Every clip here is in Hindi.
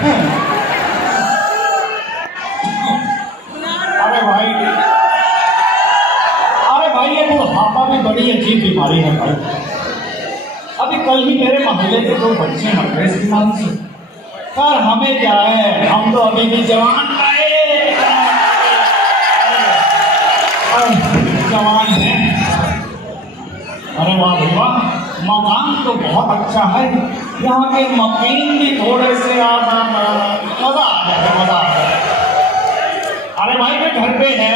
अरे भाई ये बुढ़ापा भी बड़ी अजीब बीमारी है भाई। अभी कल ही मेरे मोहल्ले के 2 बच्चे मर गए इस बीमारी से। पर हमें क्या है, हम तो अभी भी जवान हैं। अरे वाह भाई वाह, मकान तो बहुत अच्छा है। यहाँ के मकीन भी थोड़े से आसान, मजा आ जाएगा, मजा आ जाएगा। अरे भाई कोई घर पे है?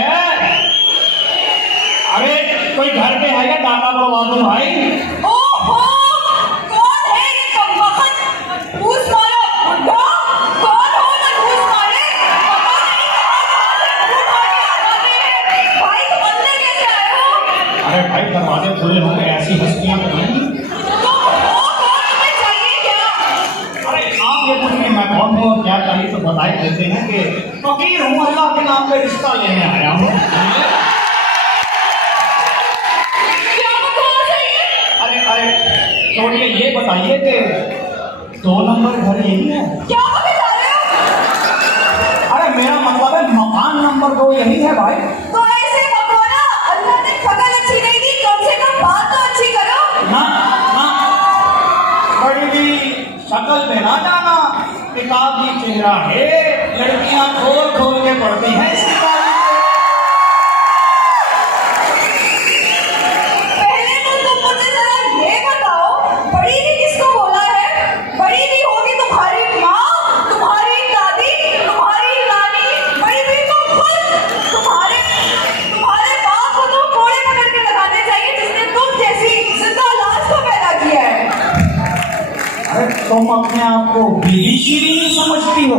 अरे कोई घर पे है या डाटा बढ़वा दो भाई? ओहो, कौन है ये कमबख्त? घूस मारो बुड्ढा, कौन हो ना घूस मारे? भाई तुम अंदर कैसे आए हो? अरे भाई दरवाजे खुले होंगे, ऐसी हस्तियां तो नहीं। तुम हो कौन, तुम्हें चाहिए क्या? अरे आप ये पूछिए मैं कौन हूँ, क्या चाहिए तो बताई देते हैं कि फकीर हूँ, अल्लाह के नाम पे रिश्ता लेने आया हूँ। अरे छोड़िए, ये बताइए कि 2 नंबर घर यही है? क्या बता रहे हो? अरे मेरा मतलब है मकान नंबर 2 यही है भाई। तो ऐसे मत बोलो, अल्लाह ने शक्ल अच्छी नहीं दी, कम से कम बात तो अच्छी करो। ना ना, बड़ी भी शक्ल पे ना जाना, किताबी चेहरा है, लड़कियां खोल खोल के पढ़ती हैं इस किताब। तुम अपने आप को बीवी शीरी समझती हो?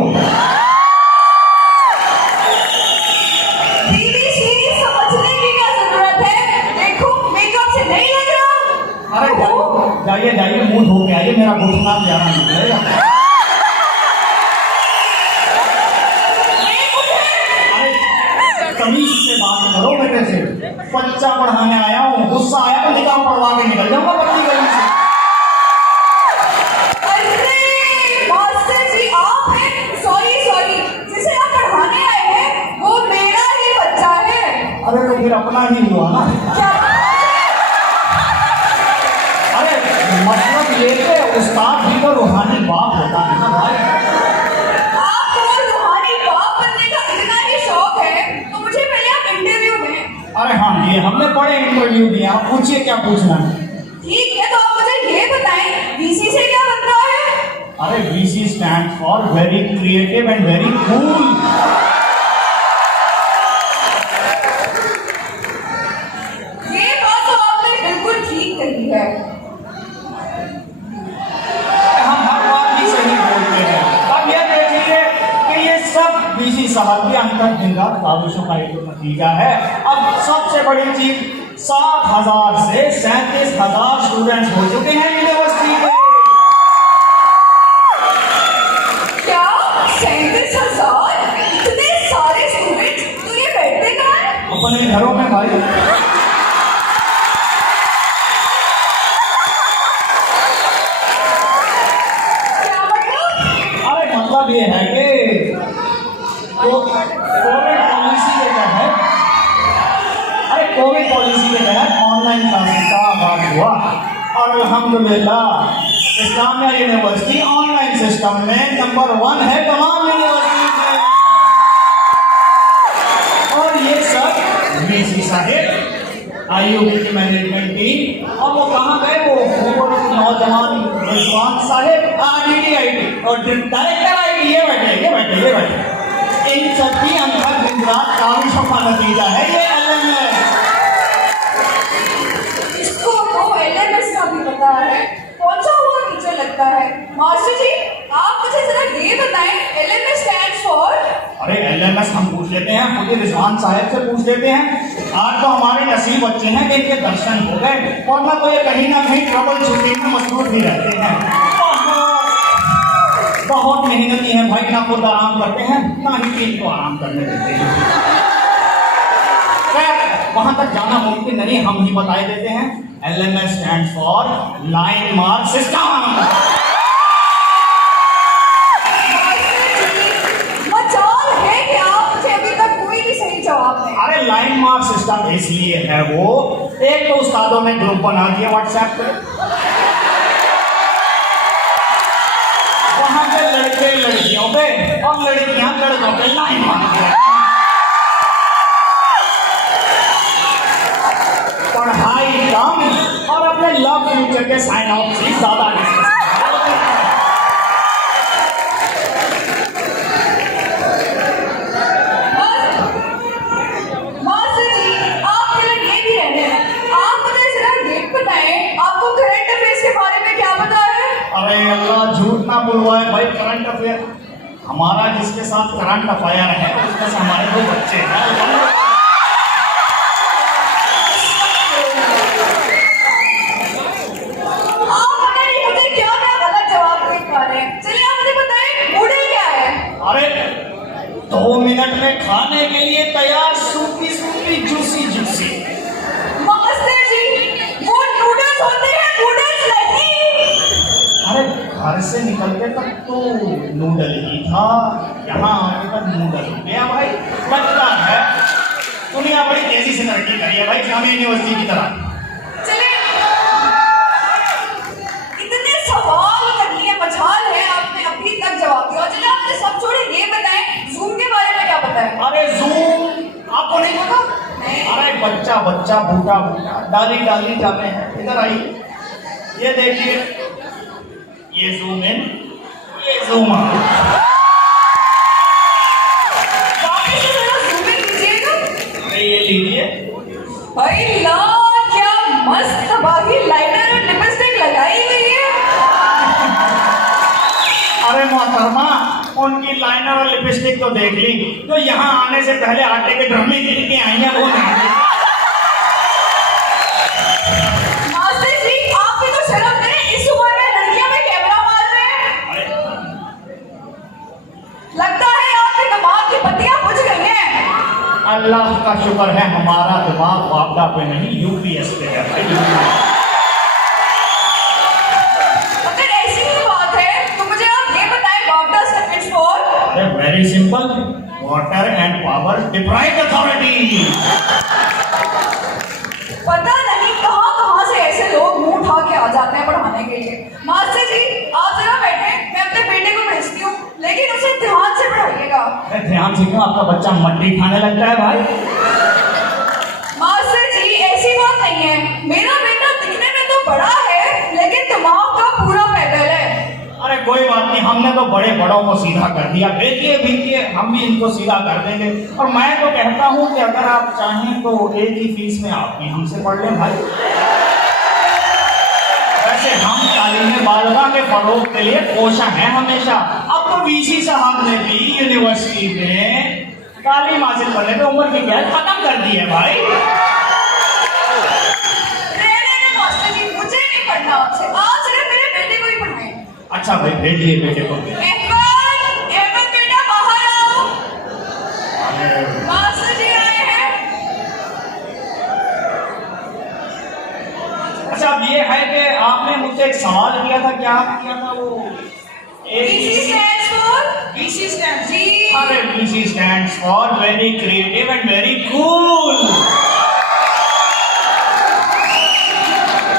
बीवी शीरी समझने की क्या जरूरत है? देखो मेकअप से नहीं लग रहा। अरे जाइए जाइए, मुंह धो के आइए, मेरा घुटना प्यारा निकलेगा। अरे तमीज से बात करो मेरे से, बच्चा पढ़ाने आया हूँ, गुस्सा आया तो निकाह पढ़वा के निकल जाऊंगा बच्ची गली से। अरे तो फिर अपना ही हुआ ना। अरे मतलब ये कि उस्ताद भी तो रूहानी बाप होता है ना भाई। आपको रूहानी बाप बनने का इतना ही शौक है तो मुझे पहले आप इंटरव्यू दें। अरे हाँ, ये हमने बड़े इंटरव्यू दिया, आप पूछिए क्या पूछना है। ठीक है, तो आप मुझे ये बताएं वीसी से क्या बनता है? अरे VC stand for very creative and very cool. हम हर बात ही सही बोलते हैं। अब ये देखिए कि ये सब बीसी साहब की अंतर्दिनगा काविशों का एक नतीजा है। अब सबसे बड़ी चीज, 7,000 से 37,000 स्टूडेंट्स हो चुके हैं यूनिवर्सिटी के। क्या 37,000? इतने सारे स्टूडेंट्स? तो ये बैठते कहाँ हैं? अपने घरों में भाई। मतलब ये है कि कोविड पॉलिसी के तहत ऑनलाइन क्लासेस का आगाज हुआ और अल्हम्दुलिल्लाह इस्लामिया यूनिवर्सिटी ऑनलाइन सिस्टम में नंबर 1 है तमाम यूनिवर्सिटी में। और ये सब वीसी साहिब, आईयूबी की मैनेजमेंट टीम, और वो कहाँ गए, वो नौजवान रिजवान साहिब आईटी और डायरेक्टर आईटी, ये बैठे। इन सबकी अंतर्दिनरात काविशों का नतीजा है ये एलएमएस। इसको तो एलएमएस का भी पता है, पहुंचा हुआ टीचर लगता है। मास्टर जी आप मुझे जरा ये बताएं एलएमएस स्टैंड्स फॉर? अरे एलएमएस हम पूछ लेते हैं, मुझे रिजवान साहब से पूछ लेते हैं। आज तो हमारे नसीब बच्चे हैं कि इनके दर्शन हो गए, वरना तो ये कहीं ना कहीं ट्रबल शूटिंग में मसरूफ ही रहते हैं। बहुत मेहनती हैं भाई, ना खुद आराम करते हैं ना ही टीम को आराम करने देते हैं। वहां तक जाना मुमकिन नहीं, हम ही बताए देते हैं। LMS stands for line mark system. Disturb इसलिए है वो, एक तो उस्तादों ने ग्रुप बना दिया व्हाट्सएप पे, वहां पे लड़के लड़कियों पे और लड़कियां लड़कों पे लाइन मार दिया। पढ़ाई कम और अपने लव फ्यूचर के साइन ऑफ से ज्यादा डिस्कस। मास्टर जी, आप केवल ये भी रहने हैं, आप मुझे जरा डेट बताएं, आपको करंट अफेयर्स के बारे में क्या पता है? अरे अल्लाह, झूठ ना बुलवाए भाई। करंट अफेयर हमारा जिसके साथ करंट अफेयर है उसमें से हमारे दो बच्चे हैं। अरे 2 मिनट में खाने के लिए तैयार सूपी सूपी जूसी जूसी। मास्टर जी, वो नूडल्स होते हैं, नूडल्स नहीं। अरे घर से निकलते तक तो नूडल ही था, यहाँ आने तक नूडल हो गया भाई। लगता है दुनिया बड़ी तेजी से तरक्की करी है भाई, जामिया यूनिवर्सिटी की तरह। इतने सवाल कर लिए, मजाल है आपने अभी तक जवाब दिया। चलिए आप मुझे सब छोड़े, ये बताएं जूम के बारे में क्या पता है? अरे जूम आपको नहीं पता? अरे बच्चा बच्चा बूढ़ा बूढ़ा डाली डाली जाते हैं। इधर आइए, ये देखिए, ये जूम इन, ये जूम आउट। वापस से जरा जूम इन कीजिएगा। ये लीजिए। भाई ला, क्या मस्त तबाही लाइनर और लिपस्टिक लगाई हुई है। अरे मोहतरमा, उनकी लाइनर और लिपस्टिक तो देख ली, तो यहाँ आने से पहले आटे के ड्रम में गिर के आई है वो नहीं। मास्टर जी, आप भी तो शर्म करें, इस उम्र में लड़कियां में कैमरा मार रहे हैं। लगता है आपके दिमाग की पत्तियां बुझ गई हैं। अल्लाह का शुक्र है हमारा दिमाग वापडा पे नहीं, यूपीएस पे है भाई। Very simple, water and power deprived authority. पता नहीं कहां कहां से ऐसे लोग मुंह उठा के आ जाते हैं पढ़ाने के लिए। मास्टर जी, आप जरा बैठे, मैं अपने बेटे को भेजती हूँ, लेकिन उसे ध्यान से पढ़ाइएगा। ध्यान से क्यों? आपका बच्चा मट्टी खाने लगता है भाई। मास्टर जी, ऐसी बात नहीं है, मेरा बेटा दिखने में तो बड़ा है लेकिन दिमाग का पूरा पैदल है। अरे कोई बात नहीं, हमने तो बड़े बड़ों को सीधा कर दिया, बेटिए भीतिए हम भी इनको सीधा कर देंगे। और मैं तो कहता हूँ कि अगर आप चाहें तो एक ही फीस में आप भी हमसे पढ़ लें भाई। वैसे हम तालीम बालगा के फरोग के लिए कोशा है हमेशा। अब तो वीसी साहब ने भी यूनिवर्सिटी में तालीम हासिल करने पे उम्र की कैद खत्म कर दी है भाई। मास्टर जी, मुझे नहीं पढ़ना आपसे, आप सिर्फ मेरे बेटे को ही पढ़ाएं। अच्छा भाई, भेजिए बेटे को। अहमद बेटा बाहर आओ। मास्टर जी आए हैं। अच्छा, अब ये है कि आपने मुझसे एक सवाल किया था, क्या किया था वो? BC stands जी। अरे BC stands for very creative and very cool।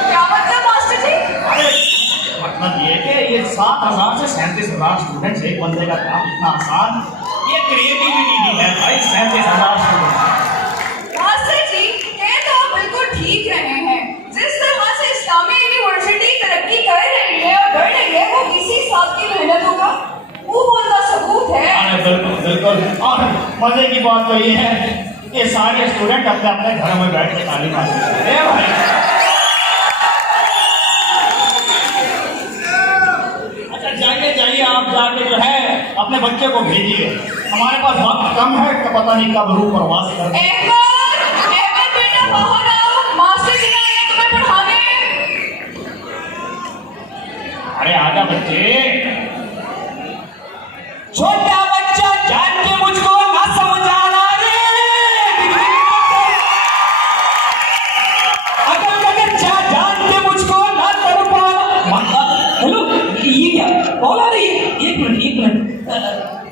क्या मतलब मास्टर जी? अरे मतलब ये कि ये 7,000 से 37,000 स्टूडेंट्स, एक बंदे का काम इतना आसान, ये क्रिएटिविटी भी है भाई। 37,000 स्टूडेंट्स। मास्टर जी, ये तो आप बिल्कुल ठीक रहे हैं। जिस तरह से इस्लामी यूनिवर्सिटी तरक्की कर रही है और बढ़ रही है, वो BC साहब की मेहनतों का वो बोलता सबूत है। अरे बिल्कुल बिल्कुल। और मजे की बात तो ये है कि सारे स्टूडेंट अपने अपने घरों में बैठ के तालीम हासिल कर रहे हैं भाई। अच्छा जाइए जाइए, आप जाके जो है अपने बच्चे को भेजिए, हमारे पास वक्त कम है, तो पता नहीं कब रूह प्रवास कर। अहमद बेटा बाहर आओ, मास्टर जी आए हैं तुम्हें पढ़ाने। अरे आजा बच्चे। छोटा बच्चा जान के मुझको ना समझाना रे, अगर बच्चा जान के मुझको ना तड़पाना। हेलो, ये क्या कॉल आ रही है? एक मिनट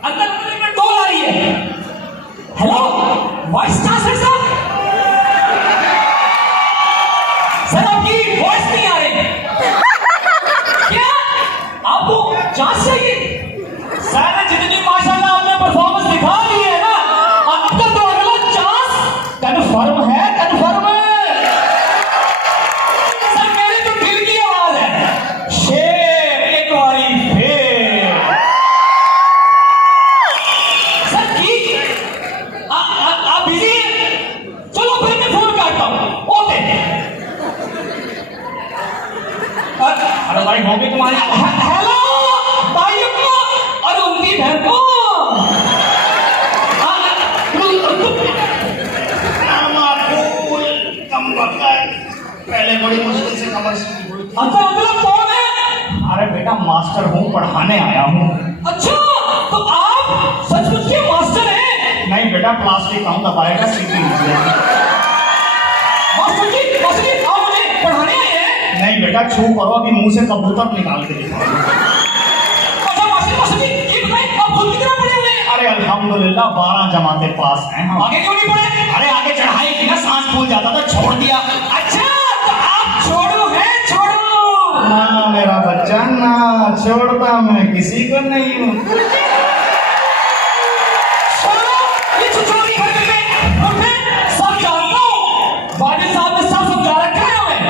अंकल, कॉल आ रही है। हेलो, वाइस चांसलर साहब, मास्टर हूँ, पढ़ाने आया हूँ। अच्छा, तो आप सचमुच के मास्टर हैं? नहीं बेटा, प्लास्टिक काम दबाएगा सीटी मास्टर जी, आप मुझे पढ़ाने आए हैं? नहीं बेटा, छू करो, अभी मुंह से कबूतर निकाल के दिखाओ। अच्छा मास्टर जी, ये बताइए आप खुद कितना पढ़े हुए हैं? अरे अल्हम्दुलिल्लाह 12 जमाते पास हैं हम। आगे क्यों नहीं पढ़े? अरे आगे चढ़ाई थी ना, सांस फूल जाता था, छोड़ दिया। अच्छा, तो आप छोड़ो हैं, छोड़ो। ना मेरा बच्चा ना, छोड़ता मैं किसी को नहीं हूँ। छोड़ो, ये छुछोरी हरकतें मुझे सब जानता हूँ। वाजिद साहब ने सब समझा रखा है हमें।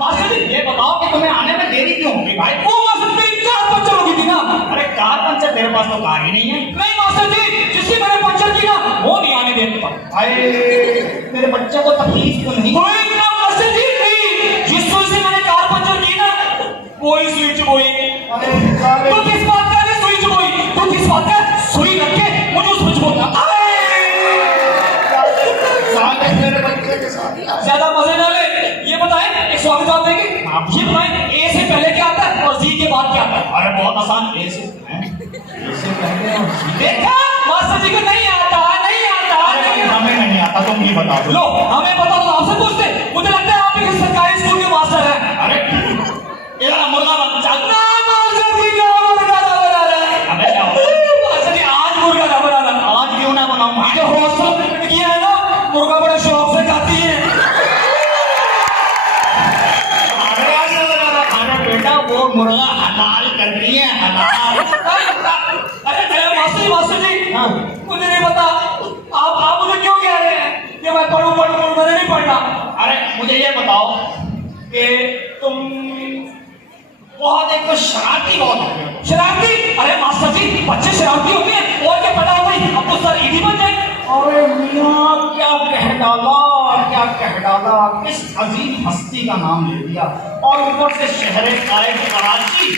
मास्टर जी ये बताओ कि तुम्हें आने में देरी क्यों होगी भाई? वो मास्टर मेरी कार पंचर हो गई थी ना। अरे कार पंचर, तेरे पास तो कार ही नहीं है। नहीं मास्टर जी, जिसकी मैंने पंचर की ना, वो नहीं आने देता। अरे मेरे बच्चे को तकलीफ तो नहीं? कोई ना मास्टर जी, नहीं। जिस सुई से मैंने कार पंचर की ना, कोई सुई चुभोई। अरे साले, तू किस बात का है सुई चुभोई? तू किस बात का सुई रख के मुझे उस पर चुभोता? साले मेरे बच्चे के साथ। ज्यादा मजे ना ले। ये बताएं, एक स्वागत जवाब देंगे? ये बताएं, ए से पहले क्या आता है और जी के बाद क्या आता है? अरे बहुत आसान, ऐसे पहले और सीधे। देखा, मास्टर जी को नहीं आता, नहीं आता, नहीं आता। हमें नहीं आता, तुम ही बता दो। लो, हमें पता तो आपसे पूछते। मुझे लगता है आप एक सरकारी स्कूल के मास्टर हैं। अरे इधर मुर्गा बन चल। ना मास्टर जी, ना मुर्गा ना बनाना। अबे क्या हो? मास्टर जी, आज मुर्गा ना बनाना। आज क्यों ना बनाऊं? जो हॉस्टल में लड़कियां है ना, मुर्गा बड़े शौक से खाती है। अरे बेटा, वो मुर्गा हलाल करती है, हलाल। अरे मास्टर जी, हाँ। मुझे नहीं पता। आप मुझे क्यों कह रहे हैं कि मैं पढ़ूं? मैंने नहीं पढ़ना। अरे मुझे ये बताओ कि तुम बहुत एक तो शरारती बहुत हो। शरारती? अरे मास्टर जी, बच्चे शरारती होते हैं और क्या पता हो भाई, अब तो सर ईडी बन जाए। अरे मियाँ, क्या कह डाला, क्या कह डाला, किस अजीम हस्ती का नाम ले दिया, और ऊपर से शहर कायद कराची।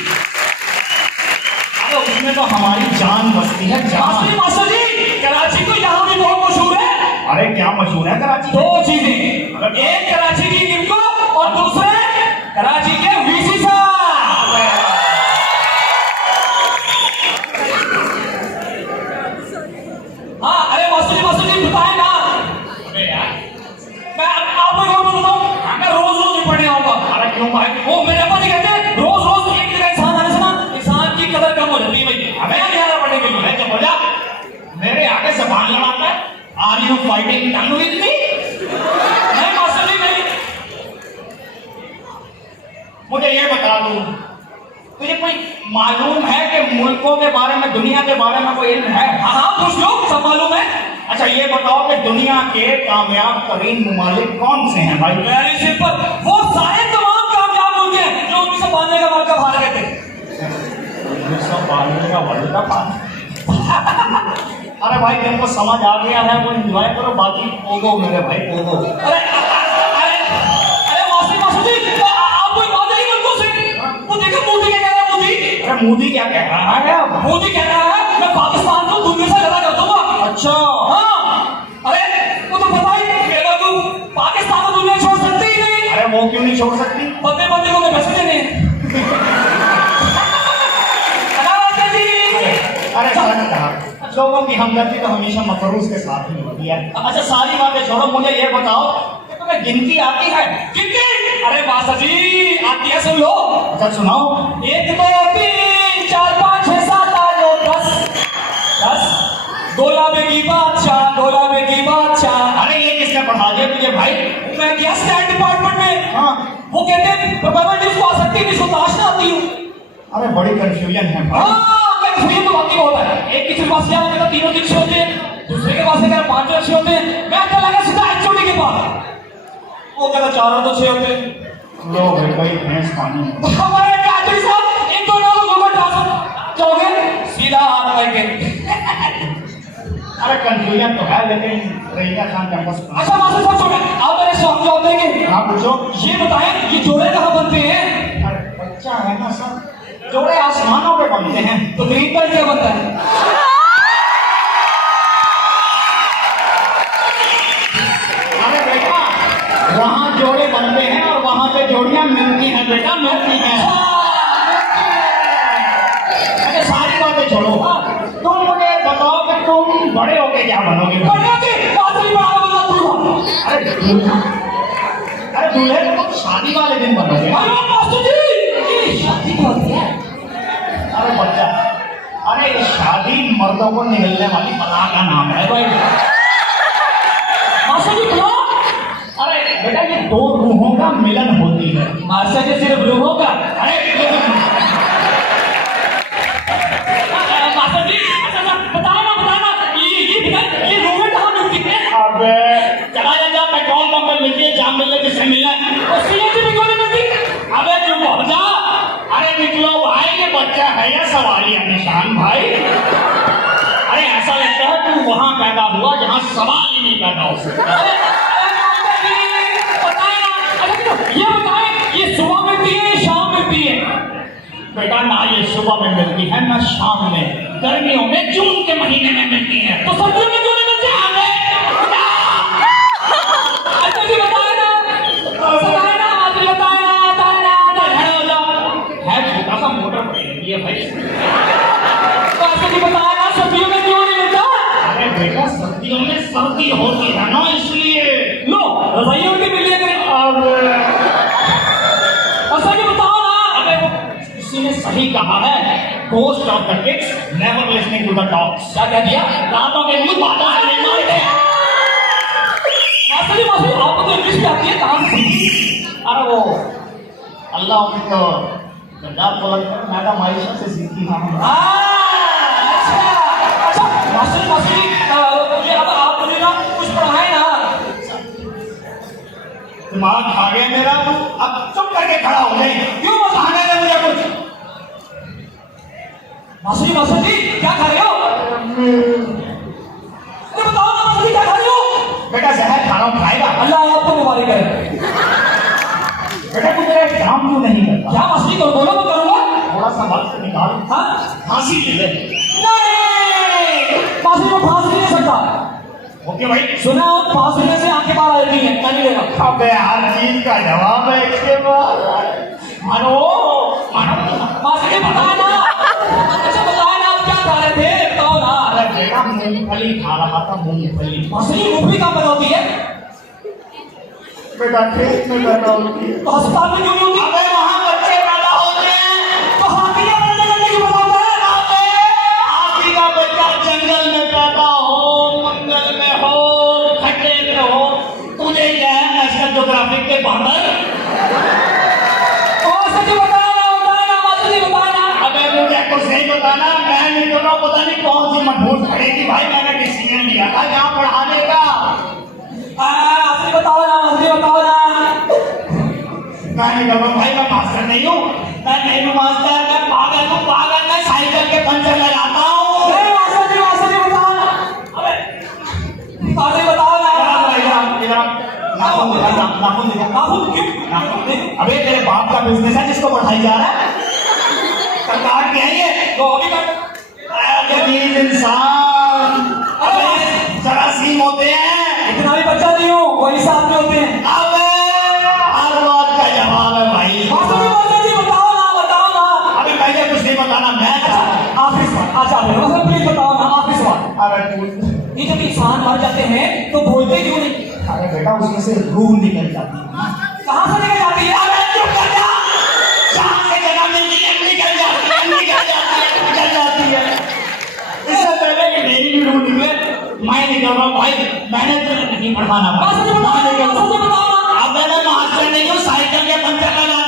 अरे उसमें तो हमारी जान बसती है, जान। मास्टर जी, कराची तो यहाँ भी बहुत मशहूर है। अरे क्या मशहूर है कराची? दो चीजें, एक कराची की गिनको और दूसरे कराची के वीसी साहब। हाँ, अरे मास्टर जी बताए ना। अबे यार, मैं आपको एक और बात बताऊं, मैं रोज रोज नहीं पढ़ने आऊंगा। अरे क्यों भाई? वो मेरे अब्बा जी कहते हैं, रोज रोज एक जगह इंसान आने से ना, इंसान की कदर कम हो जाती है भाई। हमें नहीं आना पढ़ने के लिए। मैं चुप हो जा, मेरे आगे जबान लड़ाता है। Are you fighting tongue with me? नहीं मास्टर जी, नहीं। मुझे ये बता दो, तुझे कोई मालूम है कि मुल्कों के बारे में, दुनिया के बारे में कोई इल्म है? हाँ, कुछ लोग सब मालूम है। अच्छा ये बताओ कि दुनिया के कामयाब तरीन ममालिक कौन से हैं भाई? वेरी सिंपल, वो सारे तमाम कामयाब मुल्क हैं जो 1992 का वर्ल्ड कप हार गए थे। 1992 का वर्ल्ड कप हार। अरे भाई, तुमको समझ आ गया है, वो एंजॉय करो, बाकी पोगो मेरे भाई, पोगो। अरे मास्टर जी, आप कोई बात नहीं मुल्कों से। वो देखो मोदी क्या कह रहा है। मोदी क्या कह रहा है अब? मोदी कह रहा है, मैं पाकिस्तान को दुनिया से लड़ा कर दूंगा। अच्छा। हाँ, अरे वो तो पता ही मेरा तू पाकिस्तान को दुनिया छोड़ सकती ही नहीं। अरे वो क्यों नहीं छोड़ सकती? बंदे बंदे को मैं पैसे देने। अरे सच कहा, लोगों की हमदर्दी तो हमेशा मफरूज के साथ ही होती है। अच्छा सारी बातें छोड़ो, मुझे ये बताओ कि तुम्हें गिनती आती है? गिनती? अरे मास्टर जी, आती है, सुन लो। अच्छा सुनाओ। 1 2 3 4 5 6 7 8 9 10 गोलाबे की बादशाह। अरे ये किसने पढ़ा दिया तुझे भाई? मैं गया स्टैट डिपार्टमेंट में। हाँ। वो कहते हैं पेपर न्यूज़ को आ सकती है, इसको ताश ना आती हूँ। अरे बड़ी कंफ्यूजन है भाई। हाँ, कंफ्यूजन तो बाकी होता है। एक किसी के पास क्या होता है, 3 दिन से होते हैं, दूसरे के पास अगर 5 अच्छे होते हैं। मैं चला गया सीधा एचओडी के पास, वो कहता 4 तो 6 होते हैं। लो भाई, भाई भैंस पानी में। हमारे एचओडी साहब इन दोनों को गूगल ट्रांसफर जाओगे सीधा हाथ लगे। अरे कंफ्यूजन तो है, लेकिन रहीगा खान कैंपस। अच्छा मास्टर साहब छोड़े, आप मेरे सवाल जवाब देंगे? हाँ पूछो। ये बताएं, ये जोड़े कहाँ बनते हैं? अरे बच्चा है ना सर, जोड़े आसमानों पे बनते हैं। तो ग्रीन पैंट क्या बनता है? अरे बेटा, वहाँ जोड़े बनते हैं और वहाँ पे जोड़ियाँ मिलती हैं बेटा, मिलती हैं। क्या बनोगे? मास्टर जी बड़ा दूल्हा। अरे दूल्हे को तो शादी वाले दिन बनोगे। अरे मास्टर जी ये शादी तो होती है। अरे बच्चा, अरे शादी मर्दों को निकलने वाली बला का नाम है भाई। मास्टर जी क्यों? अरे बेटा ये दो रूहों का मिलन होती है। मास्टर जी सिर्फ रूहों का। अरे मास्टर जी अच्छा बताना ये रूहें कहाँ मिलती हैं? अबे चला जा पेट्रोल पंप पे मिलती है, जाम मिलने जिससे मिलना है। और सीएनजी भी क्यों नहीं मिलती? अबे चुप हो जा। अरे निकलो भाई, ये बच्चा है या सवारी है निशान भाई? अरे ऐसा लगता है तू वहां पैदा हुआ जहां सवाल ही नहीं पैदा हो सकता। अरे मास्टर जी बताएं ना। अच्छा ये बताएं ये सुबह मिलती है या शाम मिलती है? बेटा ना ये सुबह में मिलती है ना शाम में, गर्मियों में जून के महीने में मिलती है। तो सर्दियों में क्यों नहीं मिलती? अच्छा जी बताएं ना आप बताएं ना। है छोटा सा मोटर पड़ेगी है भाई। मास्टर जी बताएं ना सर्दियों में क्यों नहीं मिलता? अरे बेटा सर्दियों में सर्दी होती है ना इसलिए। लो रजाइयों की मिल लिया करें। अब अच्छा जी बताओ ना। अबे वो किसी ने सही कहा है, ghost of the kids never listening to the dogs. क्या कह दिया? दांतों के मुंह बातों से नहीं मारते। मास्टर जी आपको तो इंग्लिश भी आती है, कहाँ से सीखी? अरे वो अल्लाह उनको पंजाब बोलकर मैडम आयशा से सीखी हम। अच्छा मास्टर जी मुझे अब आप मुझे ना कुछ पढ़ाए ना। दिमाग खा गया मेरा, तू अब चुप करके खड़ा हो जाए। क्यों खाने दे मुझे कुछ। मास्टर जी क्या खा रहे हो? अरे बताओ ना मास्टर जी क्या खा रहे हो? बेटा जहर खा रहा हूँ, खाएगा? अल्लाह आपको मुबारक करे। बेटा तू मेरा काम क्यों नहीं करता? क्या मास्टर जी को बोलो मैं करूँगा। थोड़ा सा वक्त निकाल, हाँ फांसी ले ले। नहीं मास्टर जी मैं फांस नहीं ले सकता। ओके भाई। सुना हो फांस लेने से आंखें बाहर आ जाती हैं, मैं नहीं लेगा। अबे हर चीज का जवाब है इसके बाद। मानो मास्टर जी बताए ना। अच्छा बताए ना आप क्या खा रहे थे, बताओ ना। अरे बेटा मूंगफली खा रहा था, मूंगफली। मास्टर जी मूंगफली कहाँ पैदा होती है? बेटा खेत में पैदा होती है। तो अस्पताल में क्यों नहीं होती? अबे वहाँ बच्चे पैदा होते हैं। तो हाथी का बच्चा करने की बताता है। हाथी का बच्चा जंगल में पैदा हो, मंगल में हो, खड्डे में हो, तुझे क्या है नेशनल ज्योग्राफिक के बांदर? मास्टर जी बताना मास्टर जी बताना। अबे मुझे कुछ नहीं बताना, मैं नहीं कर रहा हूँ, पता नहीं कौन सी मजबूत खड़ेगी भाई। मैंने डिसीजन लिया था यहाँ पढ़ाने का। मास्टर जी बताओ ना, मास्टर जी बताओ ना। मैं नहीं कर रहा हूँ भाई, मैं मास्टर नहीं हूँ। मैं नहीं हूँ मास्टर, मैं पागल हूँ, पागल। मैं साइकिल के पंचर लगाता हूँ। नहीं मास्टर जी बताओ ना। अबे मास्टर जी बताओ ना। नाखून दिखा, नाखून दिखा। नाखून क्यों? अबे तेरे बाप का बिजनेस है जिसको बढ़ाई जा रहा है। काट के है ये तो अभी कर गरीब इंसान। अबे जरासीम होते हैं। इतना भी बच्चा नहीं हो, वही साथ में होते हैं। अबे हर बात का जवाब है भाई। मास्टर जी बताओ ना। अबे पहले कुछ नहीं बताना, मैं आखिरी सवाल। अच्छा मतलब प्लीज बताओ ना आखिरी सवाल। अरे ये जब इंसान मर जाते हैं तो बोलते क्यों नहीं? अरे बेटा उसमें से रूह निकल जाती है। कहाँ से निकल जाती है? अबे चुप कर जा। जहाँ से जगह मिलती है निकल जाती है, निकल जाती है, निकल जाती है। इससे पहले कि मेरी भी रूह निकले, मैं निकल रहा हूँ भाई। मैंने तो नहीं पढ़ाना। मास्टर जी बताओ ना। अब मैं मास्टर नहीं हूँ, साइकिल के पंचर लगा